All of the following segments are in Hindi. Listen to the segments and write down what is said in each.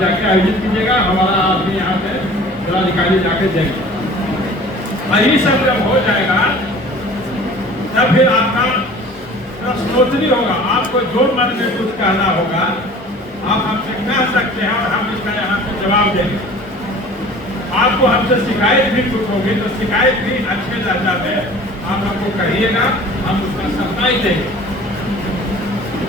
जाके आयोजित कीजिएगा, हमारा आदमी यहाँ पे जिलाधिकारी जाके देंगे। और ये सब जब हो जाएगा तब फिर आपका प्रश्नोत्तरी होगा। आपको जो मन में कुछ कहना होगा आप हमसे कह सकते हैं और हम इसका यहाँ पे जवाब देंगे। आपको हमसे शिकायत भी कुछ होगी तो शिकायत भी अच्छे लहजा में आप हमको कहिएगा, हम उसका सफाई देंगे।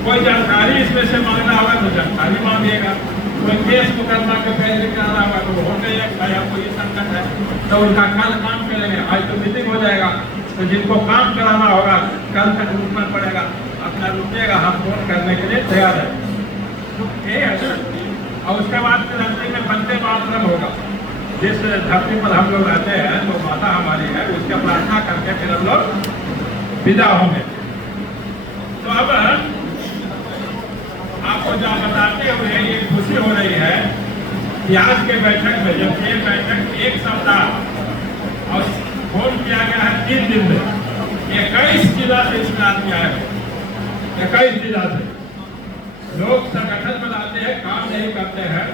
कोई जानकारी इसमें से मांगना होगा तो जानकारी मांगिएगा, कोई केस मुकदमा के फैसले कराना होगा तो हो गया भाई हमको ये संकट है तो उनका कल काम करेंगे। आज तो मीटिंग हो जाएगा तो जिनको काम कराना होगा कल तक रुकना पड़ेगा, अपना रुकेगा, हम फोन करने के लिए तैयार है। और उसके बाद फिर अंतिम में वंदे मातरम होगा। जिस धरती पर हम लोग रहते हैं तो माता हमारी है, उसकी प्रार्थना करके फिर हम लोग विदा होंगे। तो अब आपको जो बताते हुए ये खुशी हो रही है कि आज के बैठक में जब ये बैठक एक सप्ताह और फोन किया गया है 3 दिन में 21 जिला से इसमें आदमी आए हैं। 21 जिला से लोग संगठन बनाते हैं, काम नहीं करते हैं,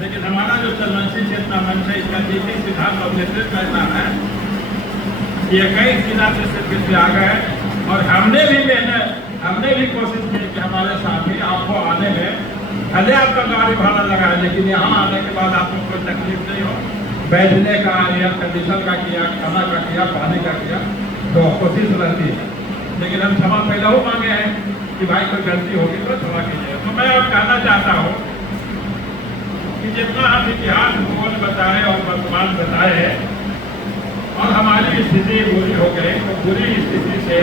लेकिन हमारा जो चंदनसी चेतना मंच है इसका नीति सिद्धांत और नेतृत्व करना है। ये 21 जिला से सिर्फ इसमें आ गए और हमने भी कोशिश की कि हमारे साथी आपको आने में भले आपका गाड़ी भाड़ा लगाए लेकिन यहाँ आने के बाद आपको कोई तकलीफ नहीं हो। बैठने का, एयर कंडीशन का किया, खाना का किया, पानी का किया, तो कोशिश रहती है। लेकिन हम क्षमा पहले ही मांगे हैं कि भाई कोई गलती होगी तो क्षमा कीजिए। तो मैं अब कहना चाहता हूँ कि जितना हम इतिहास भूगोल बताए और वर्तमान बताए और हमारी स्थिति बुरी हो गई, तो बुरी स्थिति से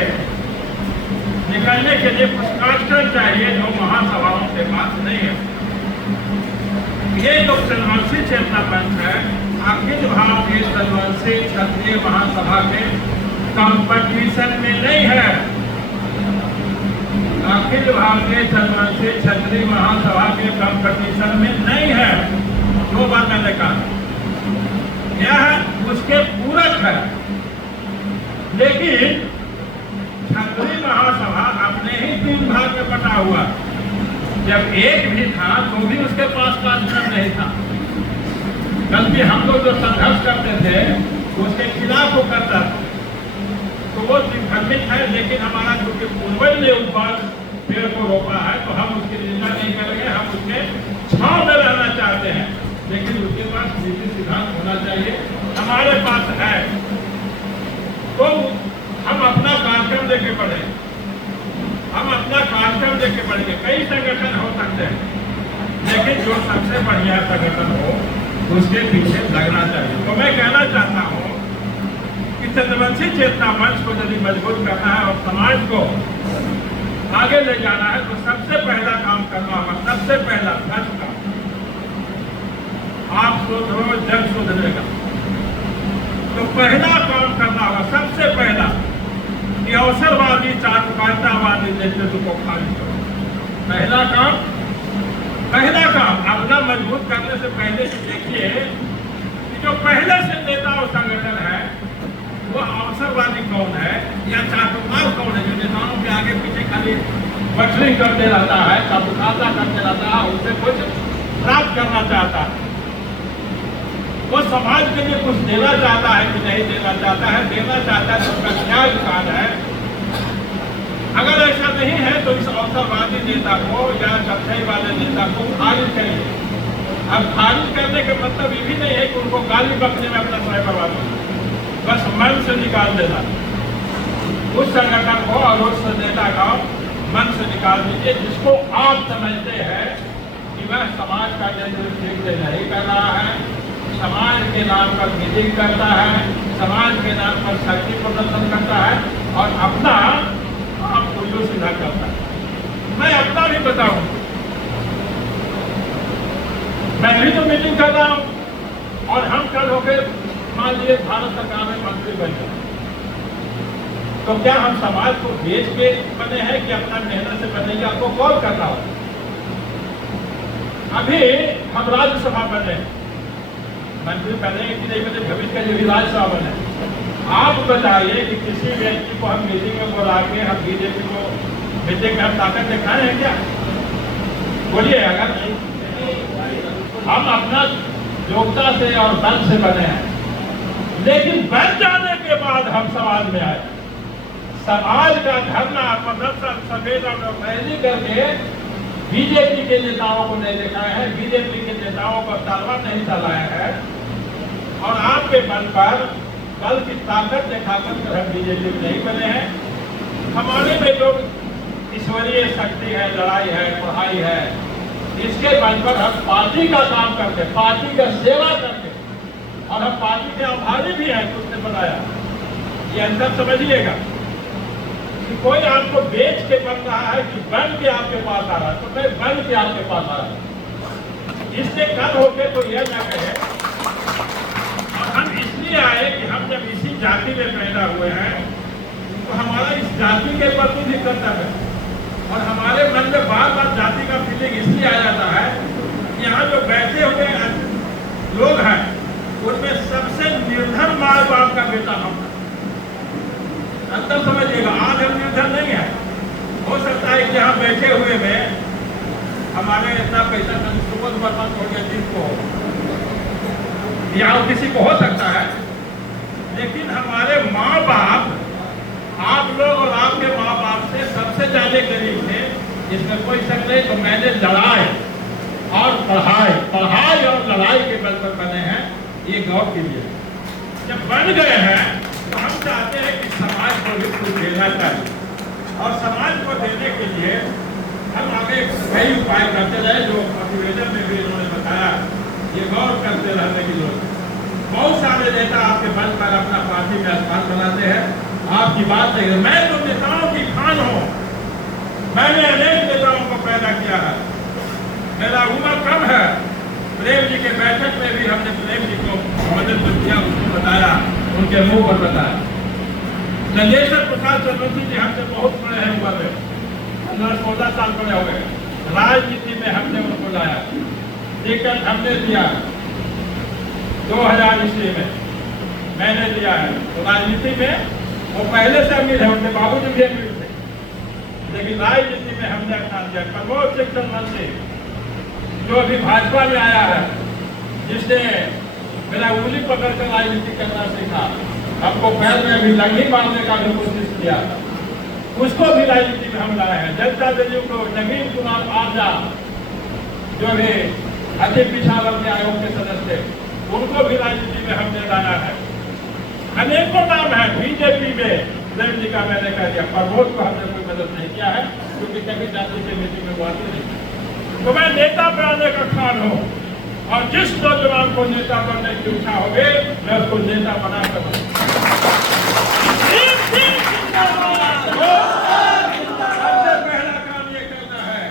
निकलने के लिए कुछ कांस्टेंट चाहिए जो महासभाओं के पास नहीं है। ये जो चंद्रवंशी चेतना मंच है अखिल भारतीय चंद्रवंशी क्षत्रिय महासभा के कंपटीशन में नहीं है। अखिल भारतीय चंद्रवंशी क्षत्रिय महासभा के कंपटीशन में नहीं है। 2 बार मैंने कहा यह उसके पूरक है। लेकिन क्षत्रिय महासभा अपने ही 3 भाग में बटा हुआ। जब एक भी था तो भी उसके पास कांस्टेंट नहीं था। बल्कि हम लोग जो संघर्ष करते थे उसके खिलाफ वो करता था, तो वो दिग्भ्रमित है। लेकिन हमारा जो पूर्वज ने ऊपर पेड़ को रोका है तो हम उसकी निंदा नहीं करेंगे, हम उसके छांव में रहना चाहते हैं। लेकिन उसके पास नीति सिद्धांत होना चाहिए, हमारे पास है। तो हम अपना कार्यक्रम लेके बढ़े, हम अपना कार्यक्रम लेके बढ़ेंगे। कई संगठन हो सकते हैं लेकिन जो सबसे बढ़िया संगठन हो उसके पीछे लगना चाहिए। तो मैं कहना चाहता हूँ कि चंद्रवंशी चेतना मंच को यदि मजबूत करना है और समाज को आगे ले जाना है तो सबसे पहला काम करना होगा। सबसे पहला फर्स्ट काम, आप सुधरो जग सुधरेगा। तो पहला काम करना होगा सबसे पहला कि अवसरवादी चारुकारितावादी नेतृत्व को खारिज करो। पहला काम अपना मजबूत करने से पहले देखिए कि जो पहले से नेता और संगठन है वो अवसरवादी कौन है या चाटुकार कौन है, जो नेताओं के आगे पीछे खाली बटलिंग करते रहता है, चाटुकारिता करते रहता है, उससे कुछ प्राप्त करना चाहता है। वो समाज के लिए कुछ देना चाहता है कि नहीं देना चाहता है, देना चाहता है तो उसका क्या अधिकार है। अगर ऐसा नहीं है तो इस अवसरवादी नेता को या सच्चाई वाले नेता को खारिज करिए। अब खारिज करने का मतलब ये भी नहीं है कि उनको गाली बकने में अपना समय बर्बाद हो, बस मन से निकाल देना। उस संगठन को और उस नेता का मन से निकाल दीजिए जिसको आप समझते हैं कि वह समाज का नेतृत्व ठीक से नहीं कर रहा है, समाज के नाम पर मीटिंग करता है, समाज के नाम पर शक्ति प्रदर्शन करता है और अपना आप उल्लू सीधा करता है। मैं अपना भी बताऊं, मैं भी तो मीटिंग कर रहा हूं और हम कल होकर मान लीजिए भारत सरकार में मंत्री बन जाए तो क्या हम समाज को बेच के बने हैं कि अपना मेहनत से बनेंगे? आपको कॉल कर रहा हूं। अभी हम राज्यसभा बने, मंत्री बने कि नहीं बने, भविष्य का जो भी राज्यसभा बने, आप बताइए कि किसी व्यक्ति को हम मीटिंग में बुला के हम बीजेपी को मीटिंग में हम ताकत दिखाए हैं क्या? बोलिए। अगर हम अपना योग्यता से और बल से बने हैं, लेकिन बन जाने के बाद हम समाज में आए। समाज का धरना प्रदर्शन सवेरा और रैली करके बीजेपी के नेताओं को नहीं दिखाए हैं, बीजेपी के नेताओं पर तालवा नहीं चलाया है, और आपके बल पर बल की ताकत दिखाकर हम बीजेपी में नहीं बने हैं। हमारे में जो ईश्वरीय शक्ति है, लड़ाई है, पढ़ाई है, इसके बल पर हम पार्टी का काम करके, पार्टी का सेवा करके, और हम पार्टी के आभारी भी हैं कि उसने बनाया। ये अंतर समझिएगा कि कोई आपको बेच के बन रहा है कि बन के आपके पास आ रहा है, तो मैं बन के आपके पास आ रहा हूं। इससे कल होके तो यह न कहे। और हम इसलिए आए कि हम जब इसी जाति में पैदा हुए हैं तो हमारा इस जाति के प्रति भी कर्तव्य है, और हमारे मन में बार बार जाति का फीलिंग इसलिए आ जाता है कि यहाँ जो बैठे हुए लोग हैं उनमें सबसे निर्धन माँ बाप का बेटा हम। अंतर समझिएगा, आज हम निर्धन नहीं है। हो सकता है कि यहाँ बैठे हुए में हमारे इतना पैसा सुबह बर्बाद हो गया जिनको या किसी को हो सकता है, लेकिन हमारे माँ बाप, आप लोग और आपके माँ बाप से सबसे ज्यादा गरीब थे, इसमें कोई शक नहीं। तो मैंने लड़ाई और पढ़ाई और लड़ाई के बल पर बने हैं, ये गौर कीजिए। जब बन गए हैं तो हम चाहते हैं कि समाज को भी कुछ देना चाहिए, और समाज को देने के लिए हम आगे कई उपाय करते रहे, जो प्रतिवेदन में भी इन्होंने बताया। ये गौर करते रहने की जरूरत। बहुत सारे नेता आपके बल पर अपना पार्टी में स्थान बनाते हैं, आपकी बात नहीं है। मैं तो नेताओं की खान हूं, मैंने अनेक नेताओं को पैदा किया है, मेरा उम्र कम है। प्रेम जी के बैठक में भी हमने प्रेम जी को मदद किया, उसको बताया, उनके मुंह पर बताया। नंदेश्वर प्रसाद चतुर्थी जी हमसे बहुत बड़े हैं, उम्र में 15-16 साल बड़े हो गए। राजनीति में हमने उनको लाया, टिकट हमने दिया 2000 ईस्वी में, मैंने दिया है। तो राजनीति में वो पहले से अमीर है, उनके बाबूजी भी अमीर थे, लेकिन राजनीति में हमने स्थान दिया। प्रमोद शिक्षण मंत्री जो अभी भाजपा में आया है, जिसने मेरा उंगली पकड़कर राजनीति करना सीखा, हमको पैर में अभी लंगी मारने का भी कोशिश किया, उसको भी राजनीति में हम लाए हैं। जनता दल को नवीन कुमार आजाद जो भी अति पिछड़ा वर्ग आयोग के सदस्य, उनको भी राजनीति में हमने लाया है। अनेकों नाम है बीजेपी में, प्रेम जी का मैंने कह दिया। प्रमोद को हमने कोई मदद नहीं किया है, क्योंकि कभी जाति से मीटिंग में वो आते नहीं। तो मैं नेता बनाने का खान हूँ, और जिस नौजवान को नेता बनने की इच्छा होगी, मैं उसको नेता बना कर सबसे पहला काम ये करना है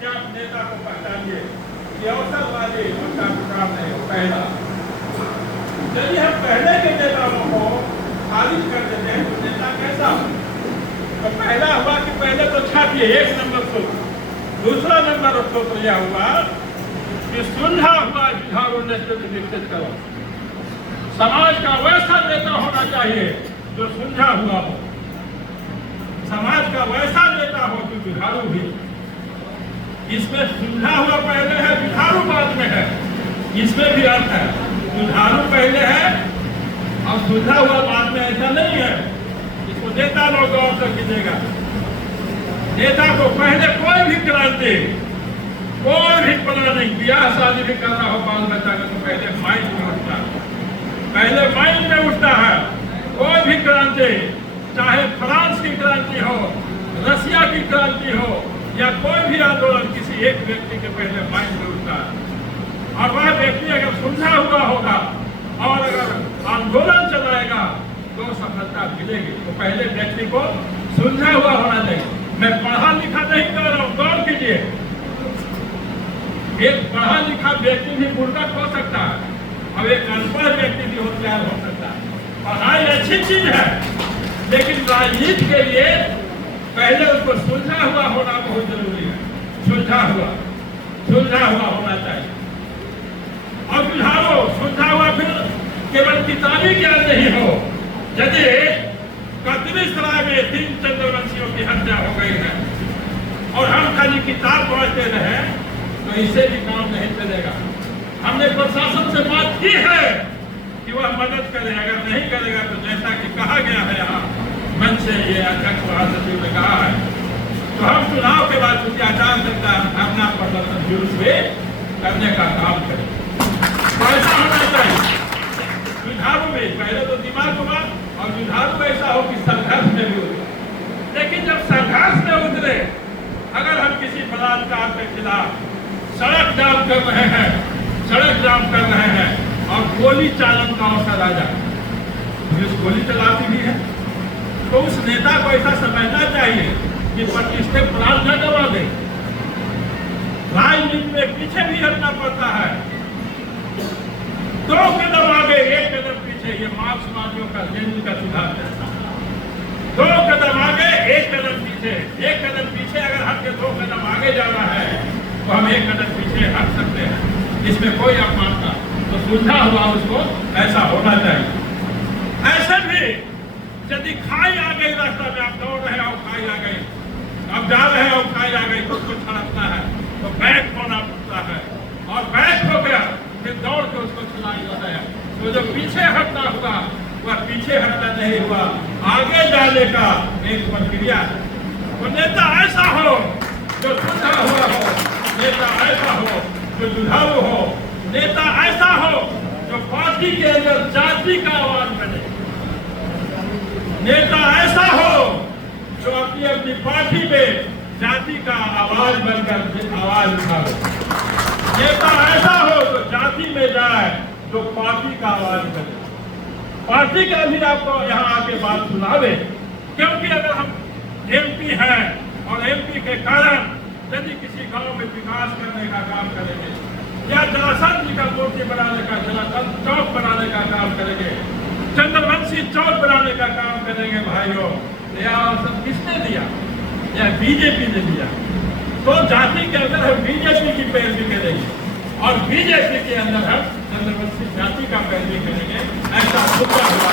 कि आप नेता को पहचानिए। ये अवसरवादी उनका काम नहीं हो। पहला, यदि हम पहले के नेताओं को खारिज कर देते हैं तो नेता कैसा हो? तो पहला हुआ कि पहले तो छापिए, 1 नंबर सूत्र। दूसरा नंबर सूत्र यह हुआ कि सुलझा हुआ बिहार विकसित करो। समाज का वैसा नेता होना चाहिए जो सुलझा हुआ हो, समाज का वैसा नेता हो कि बिहारू भी। इसमें सुलझा हुआ पहले है, बिहारू बाद में है, इसमें भी अर्थ है। सुधारू पहले है और सुलझा हुआ बाद में, ऐसा नहीं है। इसको नेता लोग गौर से कीजिएगा। नेता को पहले कोई भी क्रांति, कोई भी प्लानिंग, ब्याह शादी भी करना हो बाल बच्चा का, तो पहले माइंड में उठता है, पहले माइंड में उठता है। कोई भी क्रांति, चाहे फ्रांस की क्रांति हो, रसिया की क्रांति हो, या कोई भी आंदोलन किसी एक व्यक्ति के पहले माइंड में उठता है। और वह व्यक्ति अगर सुलझा हुआ होगा और अगर आंदोलन चलाएगा तो सफलता मिलेगी। तो पहले व्यक्ति को सुलझा हुआ होना चाहिए। मैं पढ़ा लिखा नहीं कर रहा हूँ, गौर कीजिए। एक पढ़ा लिखा व्यक्ति भी बुर्बक हो सकता है, अब एक अनपढ़ व्यक्ति भी होशियार हो सकता है। पढ़ाई अच्छी चीज है, लेकिन राजनीति के लिए पहले उसको सुलझा हुआ होना बहुत जरूरी है। सुलझा हुआ होना चाहिए। और सुलझा हुआ फिर केवल किताबी ज्ञान नहीं हो। यदि कतरीसराय में 3 चंद्रवंशियों की हत्या हो गई है और हम खाली किताब पढ़ते रहे तो इससे भी काम नहीं चलेगा। हमने प्रशासन से बात की है कि वह मदद करे, अगर नहीं करेगा तो जैसा कि कहा गया है यहाँ मंच से, ये अध्यक्ष महासचिव ने कहा है, तो हम चुनाव के बाद चूंकि आचार संहिता धरना प्रदर्शन जुलूस में करने का काम करें। तो ऐसा होना चाहिए जुझारू में, पहले तो दिमाग होगा और जुझारू ऐसा हो कि संघर्ष में भी होगा। लेकिन जब संघर्ष में उतरे, अगर हम किसी बलात्कार के खिलाफ सड़क जाम कर रहे हैं, सड़क जाम कर रहे हैं और गोली चालन का अवसर आ जाए, पुलिस गोली चलाती भी है, तो उस नेता को ऐसा समझना चाहिए कि प्रतिष्ठित प्राण न गवा दे। राजनीति में पीछे भी हटना पड़ता है, 2 कदम आगे 1 कदम पीछे, ये मार्क्सवादियों का लेनिन का सिद्धांत है। 2 कदम आगे 1 कदम पीछे, 1 कदम पीछे अगर हमके 2 कदम आगे जाना है तो हम 1 कदम पीछे हट सकते हैं, इसमें कोई अपमानता तो सुलझा हुआ उसको ऐसा होना चाहिए। ऐसे भी यदि खाई आ गई रास्ता में, आप दौड़ रहे हो खाई आ गई, आप जा रहे हो खाई आ गई, तो उसको छड़कना है तो बैक होना पड़ता है, और बैक हो गया फिर दौड़ के उसको चलाई जाता है। तो जो पीछे हटना हुआ वह पीछे हटना नहीं हुआ, आगे जाने का एक प्रक्रिया है। तो नेता ऐसा हो जो सुलझा हुआ हो, नेता ऐसा हो जो जुझारू हो, नेता ऐसा हो जो पार्टी के अंदर जाति का आवाज बने, नेता ऐसा हो जो अपनी अपनी पार्टी में जाति का आवाज बनकर आवाज उठावे, नेता ऐसा हो जो जाति में जाए, जो पार्टी का आवाज बने, पार्टी का भी आपको यहाँ आके बात सुनावे। क्योंकि अगर हम एमपी हैं और एमपी के कारण यदि किसी गांव में विकास करने का काम करेंगे या जलाशय जी का मूर्ति बनाने का, जलाशय चौक बनाने का काम करेंगे, चंद्रवंशी चौक बनाने का काम करेंगे भाइयों, यह अवसर किसने दिया? यह बीजेपी ने दिया। तो जाति के अंदर हम बीजेपी की पैरवी करेंगे और बीजेपी के अंदर हम चंद्रवंशी जाति का पैरवी करेंगे, ऐसा मुद्दा हुआ।